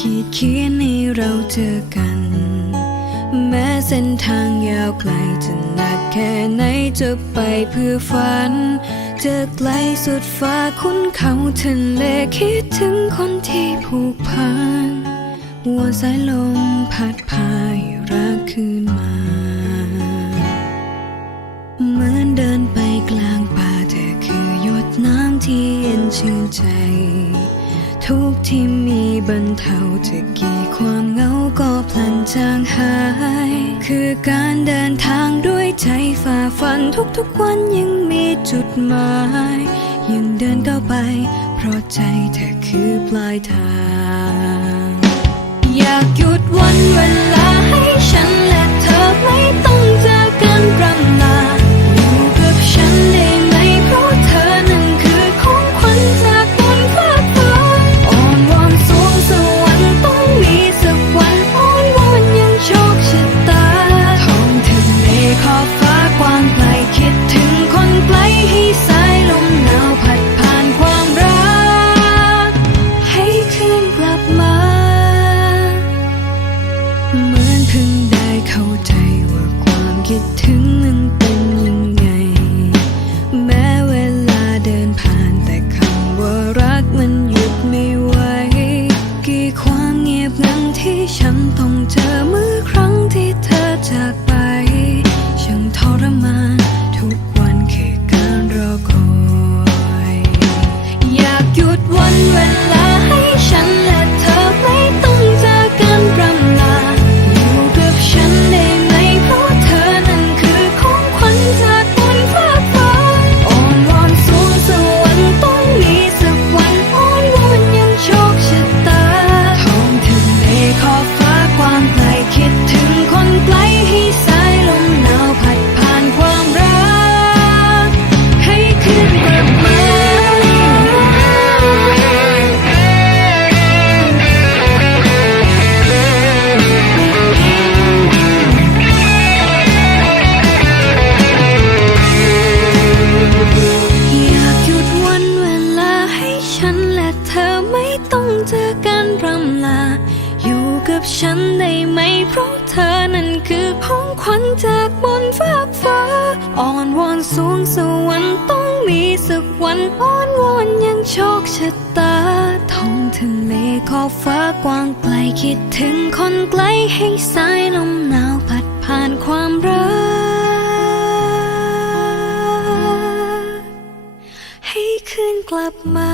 ขีดเขียนให้เราเจอกัน แม้เส้นทางยาวไกลจะหนักแค่ไหนจะไปเพื่อฝันจะไกลสุดฟ้าคุ้นเขาทะเลคิดถึงคนที่ผูกพันวัวสายลมพัดพาให้รักคืนมาเหมือนเดินไปกลางป่าเธอคือหยดน้ำที่เย็นชื่นใจ ที่มีบรรเทาจะกี่ความเหงาก็พลันจางหาย คือการเดินทางด้วยใจฝ่าฟันทุกๆวันยังมีจุดหมาย ยังเดินก้าวไป เพราะใจเธอคือปลายทาง อยากหยุดวันเวลาา ต้องเจอกันรำลา อยู่กับฉันได้ไหม เพราะเธอนั้นคือของขวัญจากบนฟ้าฟ้าอ่อนวอนสูงสวรรค์ต้องมีสักวันอ่อนวอนยังโชคชะตาท้องทะเลขอบฟ้ากว้างไกลคิดถึงคนไกลให้สายลมหนาวพัดผ่านความรัก ให้คืนกลับมา